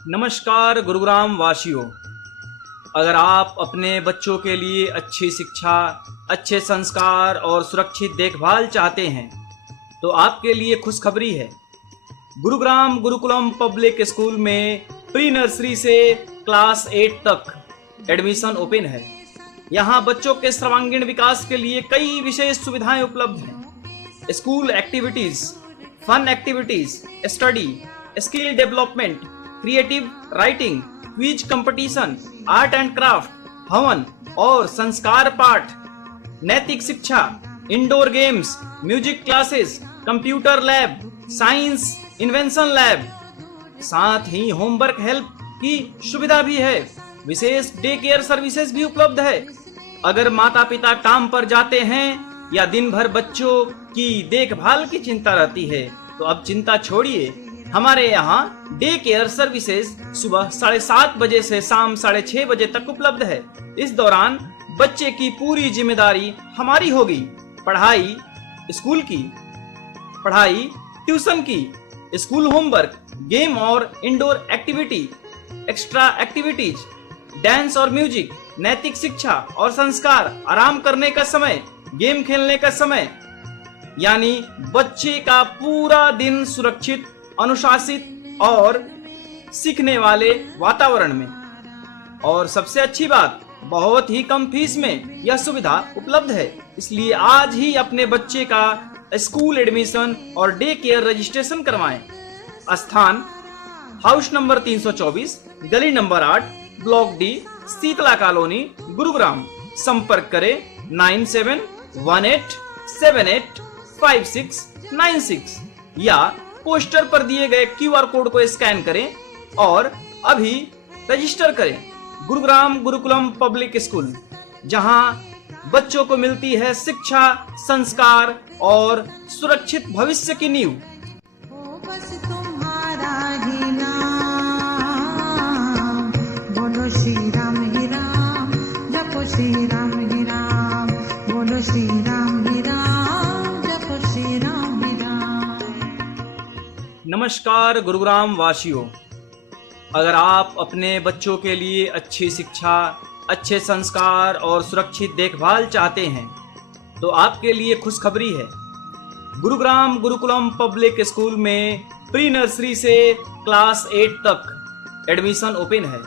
नमस्कार गुरुग्राम वासियों। अगर आप अपने बच्चों के लिए अच्छी शिक्षा, अच्छे संस्कार और सुरक्षित देखभाल चाहते हैं तो आपके लिए खुशखबरी है। गुरुग्राम गुरुकुलम पब्लिक स्कूल में प्री नर्सरी से क्लास 8 तक एडमिशन ओपन है। यहाँ बच्चों के सर्वांगीण विकास के लिए कई विशेष सुविधाएं उपलब्ध हैं। School activities, fun activities, study, skill development, creative writing, quiz competition, art and craft, हवन और संस्कार पाठ, नैतिक शिक्षा, indoor games, music classes, computer lab, science invention lab, साथ ही होमवर्क हेल्प की सुविधा भी है। विशेष डे केयर सर्विसेज भी उपलब्ध है। अगर माता पिता काम पर जाते हैं या दिन भर बच्चों की देखभाल की चिंता रहती है तो अब चिंता छोड़िए। हमारे यहाँ डे केयर सर्विसेज सुबह 7:30 बजे से शाम 6:30 बजे तक उपलब्ध है। इस दौरान बच्चे की पूरी जिम्मेदारी हमारी होगी। पढ़ाई, स्कूल की पढ़ाई, ट्यूशन की, स्कूल होमवर्क, गेम और indoor activity, extra activities, dance और म्यूजिक, नैतिक शिक्षा और संस्कार, आराम करने का समय, गेम खेलने का समय, यानी बच्चे का पूरा दिन सुरक्षित, अनुशासित और सीखने वाले वातावरण में। और सबसे अच्छी बात, बहुत ही कम फीस में यह सुविधा उपलब्ध है। इसलिए आज ही अपने बच्चे का स्कूल एडमिशन और डे केयर रजिस्ट्रेशन करवाएं। स्थान हाउस नंबर 324, गली number 8, block D, Sheetla colony, Gurugram. संपर्क करें 9718785696 या पोस्टर पर दिए गए QR कोड को स्कैन करें और अभी रजिस्टर करें। गुरुग्राम गुरुकुलम पब्लिक स्कूल, जहां बच्चों को मिलती है शिक्षा, संस्कार और सुरक्षित भविष्य की नींव। बस तुम्हारा ही नाम, बोलो श्री राम ही राम, जपो श्री राम ही राम, बोलो श्री राम ही राम, जपो श्री राम ही राम। नमस्कार गुरुग्राम वासियों। अगर आप अपने बच्चों के लिए अच्छी शिक्षा, अच्छे संस्कार और सुरक्षित देखभाल चाहते हैं तो आपके लिए खुशखबरी है। गुरुग्राम गुरुकुलम पब्लिक स्कूल में प्री नर्सरी से क्लास 8 तक एडमिशन ओपन है।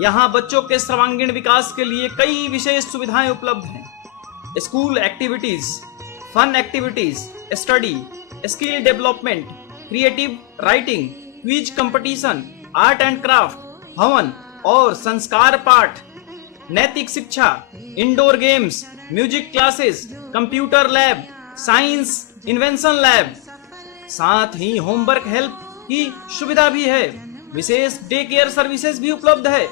यहाँ बच्चों के सर्वांगीण विकास के लिए कई विशेष सुविधाएं उपलब्ध हैं। School activities, fun activities, study, skill development, creative writing, quiz competition, art and craft, हवन और संस्कार पाठ, नैतिक शिक्षा, indoor games, music classes, computer lab, science invention lab, साथ ही होमवर्क हेल्प की सुविधा भी है। विशेष डे केयर सर्विसेज भी उपलब्ध है।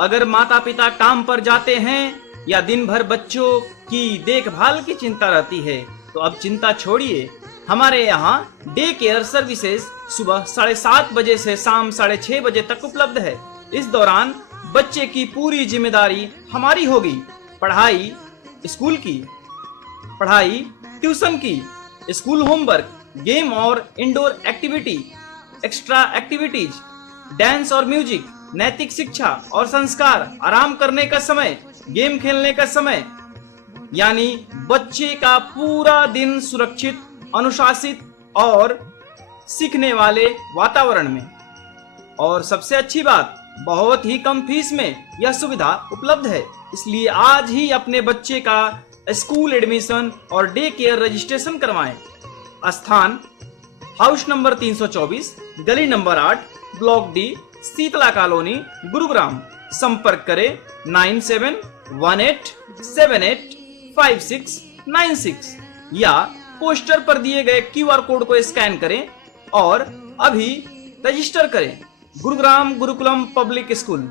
अगर माता पिता काम पर जाते हैं या दिन भर बच्चों की देखभाल की चिंता रहती है तो अब चिंता छोड़िए। हमारे यहाँ डे केयर सर्विसेज सुबह 7:30 बजे से शाम 6:30 बजे तक उपलब्ध है। इस दौरान बच्चे की पूरी जिम्मेदारी हमारी होगी। पढ़ाई, स्कूल की पढ़ाई, ट्यूशन की, स्कूल होमवर्क, गेम और indoor activity, extra activities, dance और म्यूजिक, नैतिक शिक्षा और संस्कार, आराम करने का समय, गेम खेलने का समय, यानी बच्चे का पूरा दिन सुरक्षित, अनुशासित और सीखने वाले वातावरण में। और सबसे अच्छी बात, बहुत ही कम फीस में यह सुविधा उपलब्ध है। इसलिए आज ही अपने बच्चे का स्कूल एडमिशन और डे केयर रजिस्ट्रेशन करवाएं। स्थान हाउस नंबर 324, गली number 8, block D, Sheetla colony, Gurugram. संपर्क करें 9718785696 या पोस्टर पर दिए गए QR कोड को स्कैन करें और अभी रजिस्टर करें। गुरुग्राम गुरुकुलम पब्लिक स्कूल,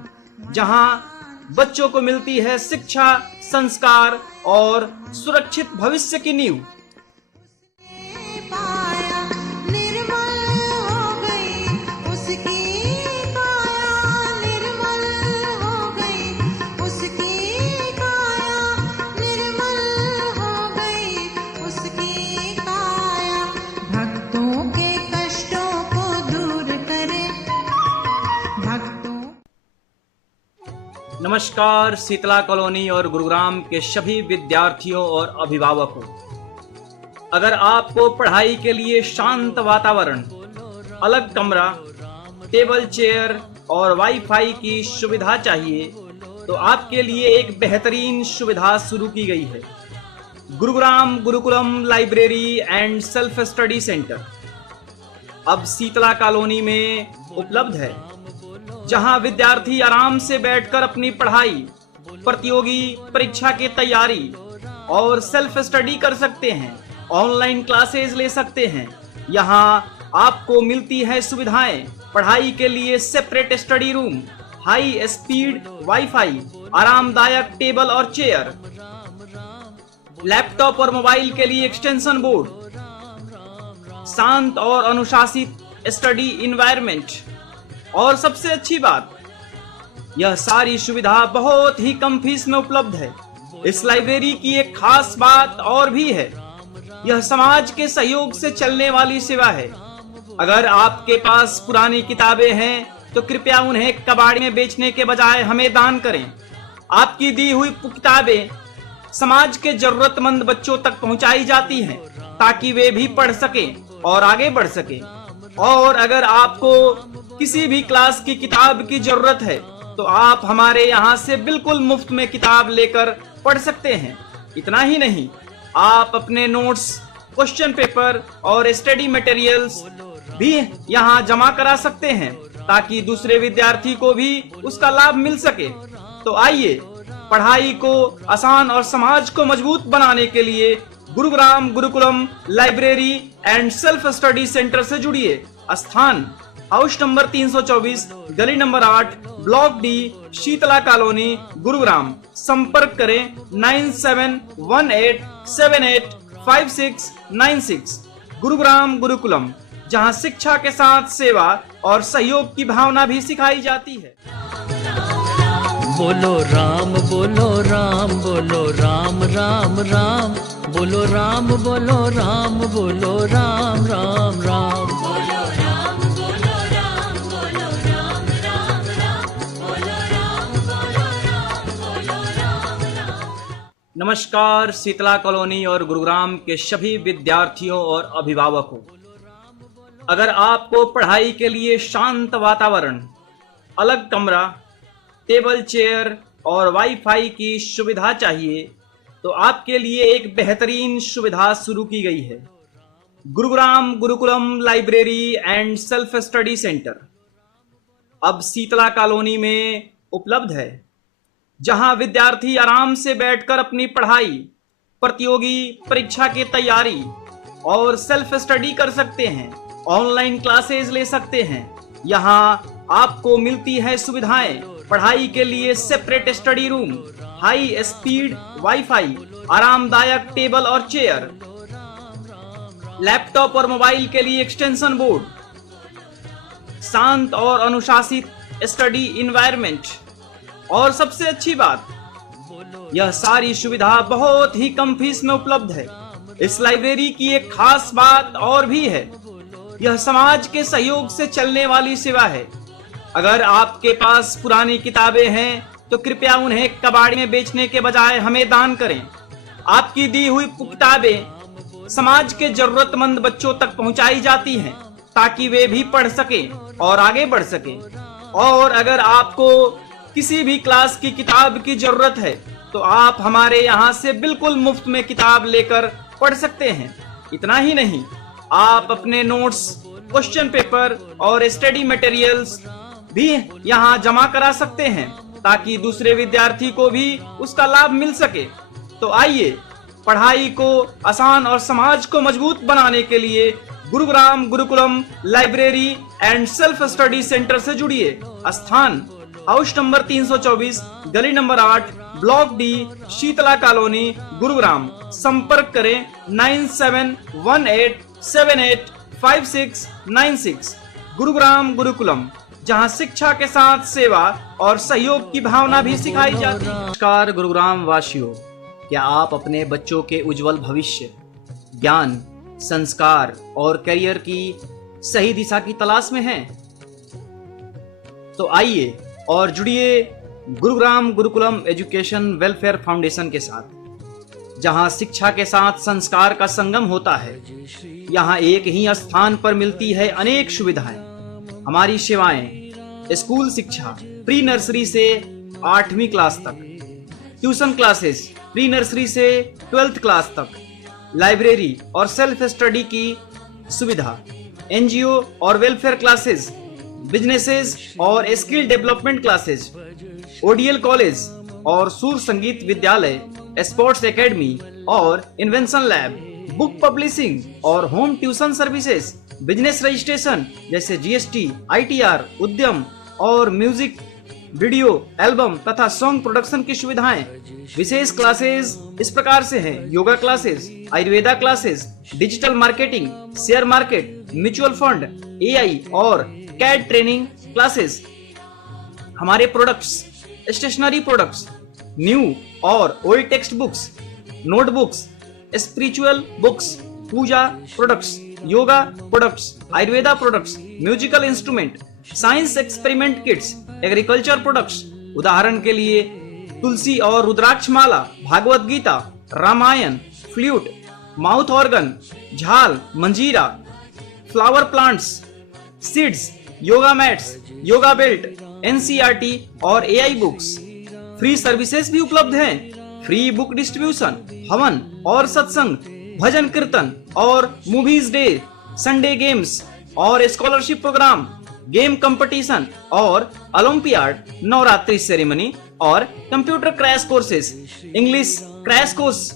जहां बच्चों को मिलती है शिक्षा, संस्कार और सुरक्षित भविष्य की नींव। पाया निर्मल हो गई उसकी काया, निर्मल हो गई उसकी काया, निर्मल हो गई उसकी काया। भक्तों के कष्टों को दूर करे, नमस्कार शीतला कॉलोनी और गुरुग्राम के सभी विद्यार्थियों और अभिभावकों। अगर आपको पढ़ाई के लिए शांत वातावरण, अलग कमरा, टेबल चेयर और वाईफाई की सुविधा चाहिए तो आपके लिए एक बेहतरीन सुविधा शुरू की गई है। Gurugram Gurukulam library and self study centre अब शीतला कॉलोनी में उपलब्ध है, जहां विद्यार्थी आराम से बैठकर अपनी पढ़ाई, प्रतियोगी परीक्षा की तैयारी और सेल्फ स्टडी कर सकते हैं, ऑनलाइन क्लासेस ले सकते हैं। यहां आपको मिलती है सुविधाएं, पढ़ाई के लिए separate study room, high speed wifi, आरामदायक टेबल और चेयर, लैपटॉप और मोबाइल के लिए एक्सटेंशन बोर्ड, शांत और अनुशासित स्टडी इन्वायरमेंट और सबसे अच्छी बात, यह सारी सुविधा बहुत ही कम फीस में उपलब्ध है। इस लाइब्रेरी की एक खास बात और भी है, यह समाज के सहयोग से चलने वाली सेवा है। अगर आपके पास पुरानी किताबें हैं तो कृपया उन्हें कबाड़ी में बेचने के बजाय हमें दान करें। आपकी दी हुई किताबें समाज के जरूरतमंद बच्चों तक पहुंचाई जाती हैं ताकि वे भी पढ़ सकें और आगे बढ़ सकें। और अगर आपको किसी भी क्लास की किताब की जरूरत है तो आप हमारे यहाँ से बिल्कुल मुफ्त में किताब लेकर पढ़ सकते हैं। इतना ही नहीं, आप अपने नोट्स, क्वेश्चन पेपर और स्टडी मटेरियल्स भी यहाँ जमा करा सकते हैं ताकि दूसरे विद्यार्थी को भी उसका लाभ मिल सके। तो आइए, पढ़ाई को आसान और समाज को मजबूत बनाने के लिए Gurugram Gurukulam library and self study centre से जुड़िए। स्थान हाउस नंबर 324, गली number 8, block D, Sheetla colony, Gurugram. संपर्क करें 9718785696। गुरुग्राम गुरुकुलम, जहां शिक्षा के साथ सेवा और सहयोग की भावना भी सिखाई जाती है। बोलो राम बोलो राम बोलो राम राम राम, बोलो राम बोलो राम बोलो राम राम राम, बोलो राम बोलो राम बोलो राम राम राम, बोलो राम बोलो राम बोलो राम राम। नमस्कार शीतला कॉलोनी और गुरुग्राम के सभी विद्यार्थियों और अभिभावकों। अगर आपको पढ़ाई के लिए शांत वातावरण, अलग कमरा, टेबल चेयर और वाईफाई की सुविधा चाहिए तो आपके लिए एक बेहतरीन सुविधा शुरू की गई है। Gurugram Gurukulam library and self study centre अब शीतला कॉलोनी में उपलब्ध है, जहां विद्यार्थी आराम से बैठकर अपनी पढ़ाई, प्रतियोगी परीक्षा की तैयारी और सेल्फ स्टडी कर सकते हैं, ऑनलाइन क्लासेस ले सकते हैं। यहाँ आपको मिलती है सुविधाएं, पढ़ाई के लिए separate study room, high speed wifi, आरामदायक टेबल और चेयर, लैपटॉप और मोबाइल के लिए एक्सटेंशन बोर्ड, शांत और अनुशासित स्टडी इन्वायरमेंट और सबसे अच्छी बात, यह सारी सुविधा बहुत ही कम फीस में उपलब्ध है। इस लाइब्रेरी की एक खास बात और भी है, यह समाज के सहयोग से चलने वाली सेवा है। अगर आपके पास पुरानी किताबें हैं तो कृपया उन्हें कबाड़ी में बेचने के बजाय हमें दान करें। आपकी दी हुई किताबें समाज के जरूरतमंद बच्चों तक पहुंचाई जाती हैं ताकि वे भी पढ़ सकें और आगे बढ़ सकें। और अगर आपको किसी भी क्लास की किताब की जरूरत है तो आप हमारे यहाँ से बिल्कुल मुफ्त में किताब लेकर पढ़ सकते हैं। इतना ही नहीं, आप अपने नोट्स, क्वेश्चन पेपर और स्टडी मटेरियल्स भी यहाँ जमा करा सकते हैं ताकि दूसरे विद्यार्थी को भी उसका लाभ मिल सके। तो आइए, पढ़ाई को आसान और समाज को मजबूत बनाने के लिए Gurugram Gurukulam library and self study centre से जुड़िए। स्थान हाउस नंबर 324, गली number 8, block D, Sheetla colony, Gurugram. संपर्क करें 9718785696। गुरुग्राम गुरुकुलम, जहां शिक्षा के साथ सेवा और सहयोग की भावना भी सिखाई जाती है। नमस्कार गुरुग्राम वासियों, क्या आप अपने बच्चों के उज्जवल भविष्य, ज्ञान, संस्कार और करियर की सही दिशा की तलाश में हैं? तो आइए और जुड़िए Gurugram Gurukulam education welfare foundation के साथ, जहां शिक्षा के साथ संस्कार का संगम होता है। यहां एक ही स्थान पर मिलती है अनेक सुविधाएं। हमारी सेवाएं स्कूल शिक्षा प्री नर्सरी से 8वीं क्लास तक, ट्यूशन क्लासेस प्री नर्सरी से 12th क्लास तक, लाइब्रेरी और सेल्फ स्टडी की सुविधा, एनजीओ और वेलफेयर क्लासेस, बिजनेसेस और skill development classes, ODL college और सुर संगीत विद्यालय, स्पोर्ट्स एकेडमी और इन्वेंशन लैब, बुक पब्लिशिंग और home tuition services, business registration जैसे जीएसटी, आईटीआर, उद्यम और म्यूजिक वीडियो एल्बम तथा सॉन्ग प्रोडक्शन की सुविधाएं। विशेष क्लासेस इस प्रकार से हैं: yoga classes, Ayurveda classes, digital marketing, share market, mutual fund, AI और कैड ट्रेनिंग क्लासेस। हमारे प्रोडक्ट्स स्टेशनरी प्रोडक्ट्स, न्यू और old textbooks, notebooks, spiritual books, puja products, yoga products, Ayurveda products, musical instrument, science experiment kits, agriculture products. उदाहरण के लिए तुलसी और रुद्राक्ष माला, Bhagwat Gita, Ramayana, flute, mouth organ, झाल, मंजीरा, flower plants, seeds, yoga mats, yoga belt, NCERT और एआई बुक्स। फ्री सर्विसेज भी उपलब्ध हैं: फ्री बुक डिस्ट्रीब्यूशन, हवन और सत्संग, भजन कीर्तन और मूवीज डे, संडे गेम्स और स्कॉलरशिप प्रोग्राम, गेम कंपटीशन और ओलंपियाड, नवरात्रि सेरेमनी और computer crash courses, English crash course,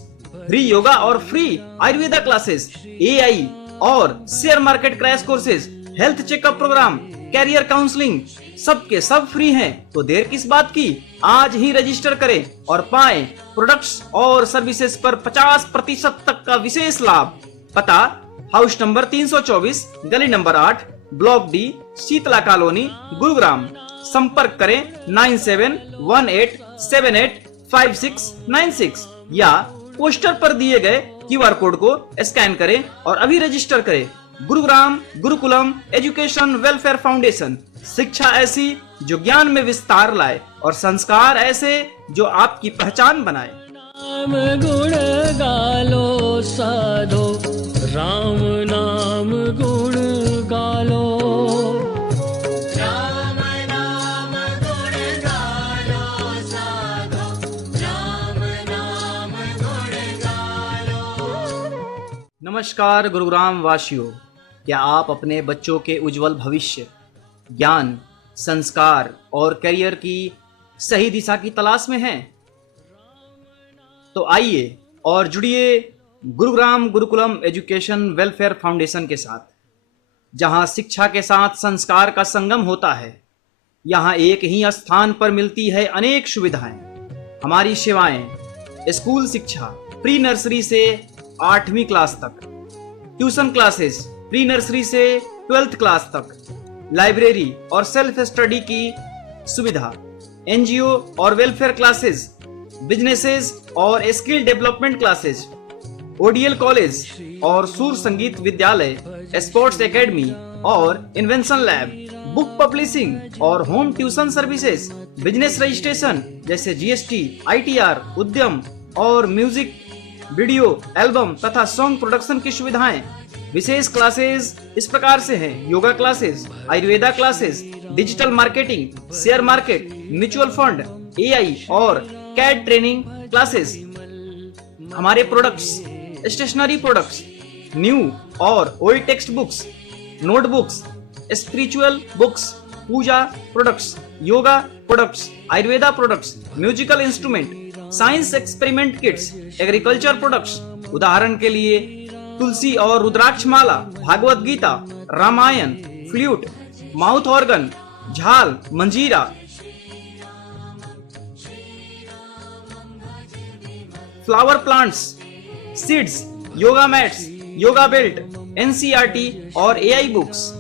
free yoga और फ्री आयुर्वेदा क्लासेस, एआई और share market crash courses, health checkup programme, career counselling, सब के सब फ्री हैं। तो देर किस बात की, आज ही रजिस्टर करें और पाएं प्रोडक्ट्स और सर्विसेज पर 50% तक का विशेष लाभ। पता हाउस नंबर 324, गली number 8, block D, Sheetla colony, Gurugram. संपर्क करें 9718785696 या पोस्टर पर दिए गए क्यूआर कोड को स्कैन करें और अभी रजिस्टर करें। Gurugram Gurukulam education welfare foundation, शिक्षा ऐसी जो ज्ञान में विस्तार लाए और संस्कार ऐसे जो आपकी पहचान बनाए। राम गुण गालो साधो, राम नाम गुण गालो। राम नाम गुण गालो साधो, राम नाम गुण गालो। नमस्कार गुरुग्राम वासियों, क्या आप अपने बच्चों के उज्जवल भविष्य, ज्ञान, संस्कार और करियर की सही दिशा की तलाश में हैं? तो आइए और जुड़िए Gurugram Gurukulam education welfare foundation के साथ, जहां शिक्षा के साथ संस्कार का संगम होता है। यहां एक ही स्थान पर मिलती है अनेक सुविधाएं। हमारी सेवाएं स्कूल शिक्षा प्री नर्सरी से 8वीं क्लास तक, ट्यूशन क्लासेस प्री नर्सरी से 12th क्लास तक, लाइब्रेरी और सेल्फ स्टडी की सुविधा, एनजीओ और वेलफेयर क्लासेस, बिजनेसेस और skill development classes, ODL college और सुर संगीत विद्यालय, स्पोर्ट्स एकेडमी और इन्वेंशन लैब, बुक पब्लिशिंग और home tuition services, business registration जैसे जीएसटी, आईटीआर, उद्यम और म्यूजिक वीडियो एल्बम तथा सॉन्ग प्रोडक्शन की सुविधाएं। विशेष क्लासेस इस प्रकार से हैं: yoga classes, Ayurveda classes, digital marketing, share market, mutual fund, AI और कैड ट्रेनिंग क्लासेस। हमारे प्रोडक्ट्स स्टेशनरी प्रोडक्ट्स, न्यू और old textbooks, notebooks, spiritual books, puja products, yoga products, Ayurveda products, musical instrument, science experiment kits, agriculture products. उदाहरण के लिए तुलसी और रुद्राक्ष माला, Bhagwat Gita, Ramayana, flute, mouth organ, झाल, मंजीरा, flower plants, seeds, yoga mats, yoga belt, NCERT और एआई बुक्स।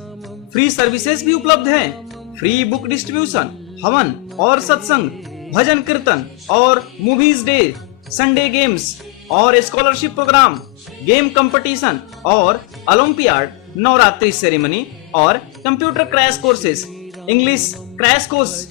फ्री सर्विसेज भी उपलब्ध हैं: फ्री बुक डिस्ट्रीब्यूशन, हवन और सत्संग, भजन कीर्तन और मूवीज डे, संडे गेम्स और स्कॉलरशिप प्रोग्राम, गेम कंपटीशन और ओलंपियाड, नवरात्रि सेरेमनी और computer crash courses, English crash course,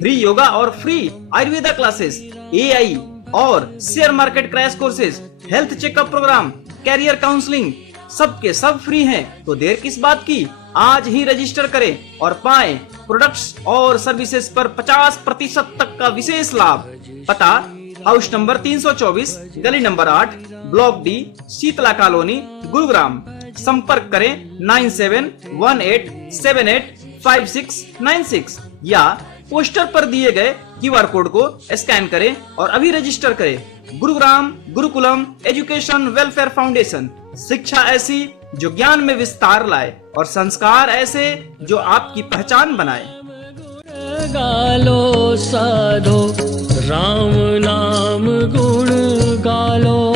free yoga और फ्री आयुर्वेदा क्लासेस, AI और share market crash courses, health checkup programme, career counselling, सबके सब फ्री हैं। तो देर किस बात की, आज ही रजिस्टर करें और पाएं प्रोडक्ट्स और सर्विसेज पर 50% तक का विशेष लाभ। पता हाउस नंबर 324, गली number 8, block D, Sheetla colony, Gurugram. संपर्क करें 9718785696 या पोस्टर पर दिए गए QR कोड को स्कैन करें और अभी रजिस्टर करें। Gurugram Gurukulam education welfare foundation, शिक्षा ऐसी जो ज्ञान में विस्तार लाए और संस्कार ऐसे जो आपकी पहचान बनाए। गालो साधो राम नाम गुण गालो।